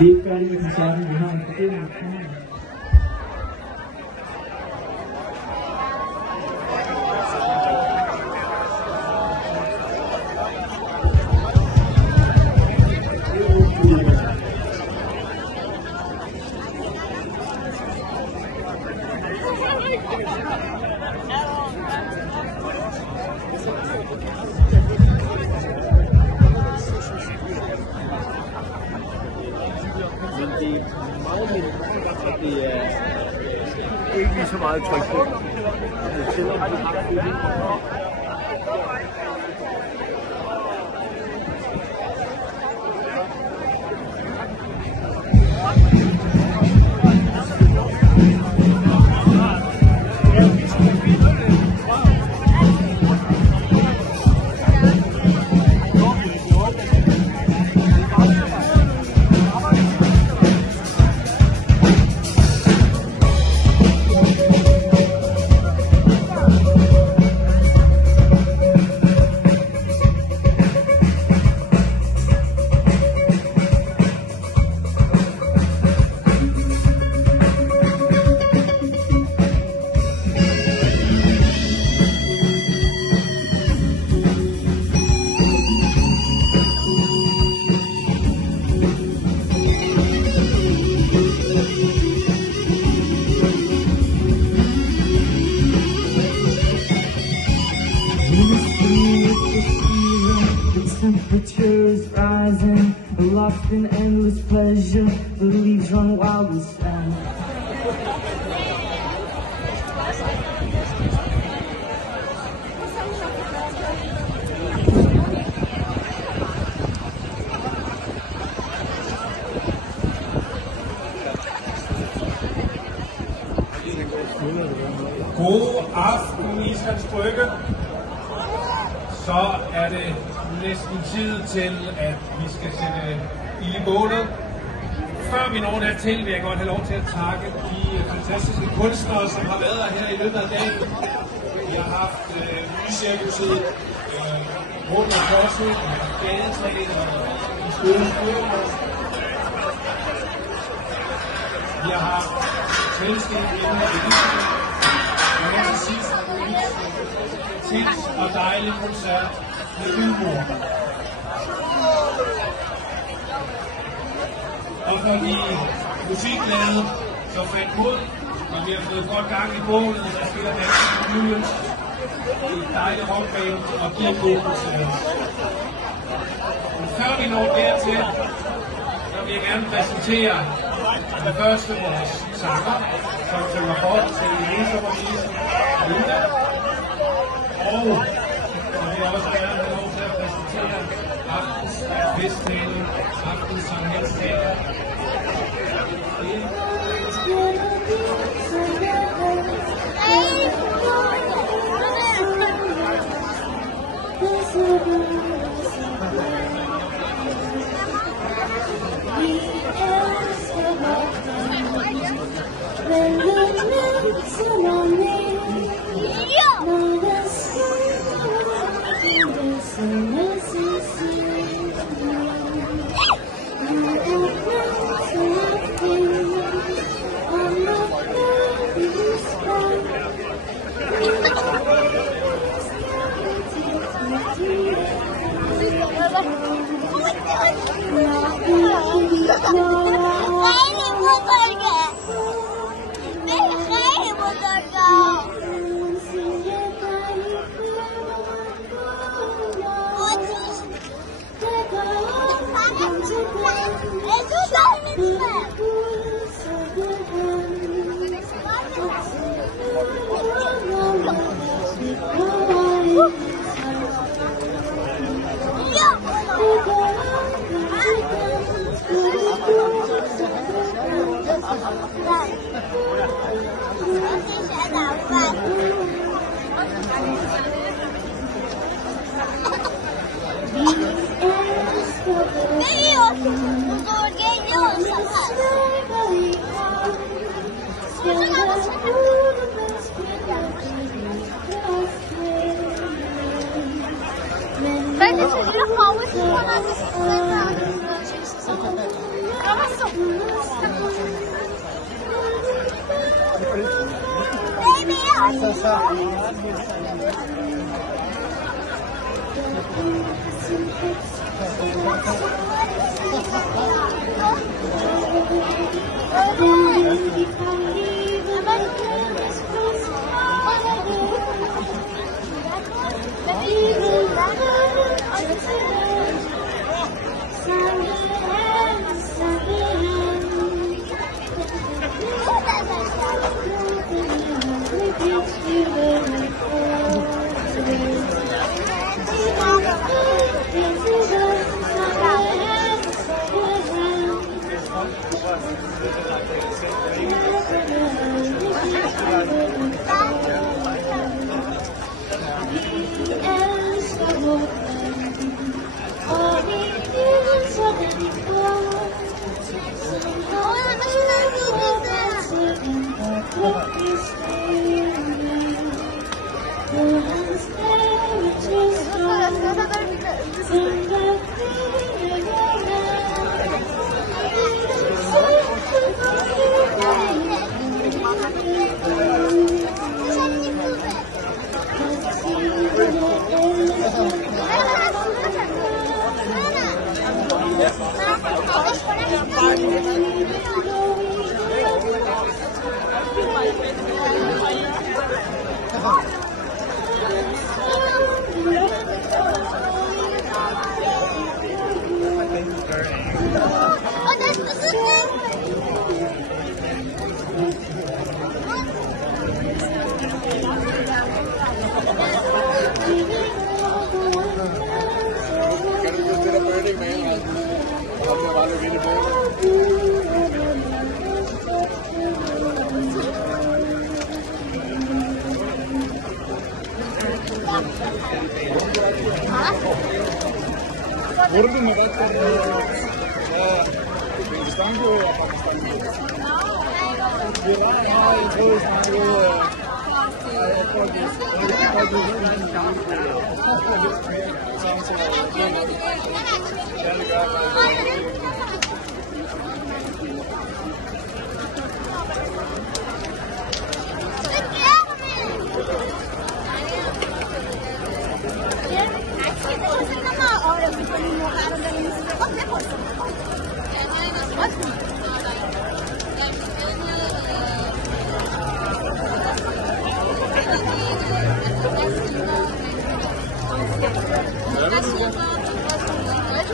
Vi er ikke færdige med koncerten, vi har en forening. Det er ikke lige så meget tryk på. Selvom vi har temperatures rising, lost in endless pleasure, the leaves run wild with sand. God aften, Islands Brygge. Så er det næsten tid til, at vi skal sætte ild i bålet. Før vi når dertil, vil jeg godt have lov til at takke de fantastiske kunstnere, som har været her i løbet af dagen. Vi har haft lyscirkuset rundt om klodset, gadetræet og de skønne skønner. Vi har haft fællesskab inden for det. Og her til sidst tils og dejlig koncert med humor. Og for de musikglade, så fandt mod, når vi har fået godt gang i bålet, der spiller Danish humorous, et dejligt rockband og giver en god koncert. Før vi når dertil, så vil jeg gerne præsentere den første vores sanger, som synger bort til Midsummer Festival. Og jeg vil også gerne have lov til at præsentere aftens festtale, aftens Sankt Hans Aften.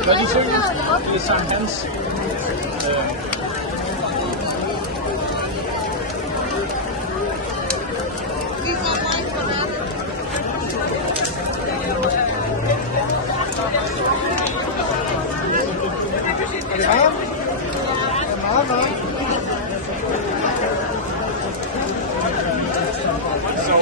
Hvad de synger? Det er Sankt Hans. Ja, meget, meget. Så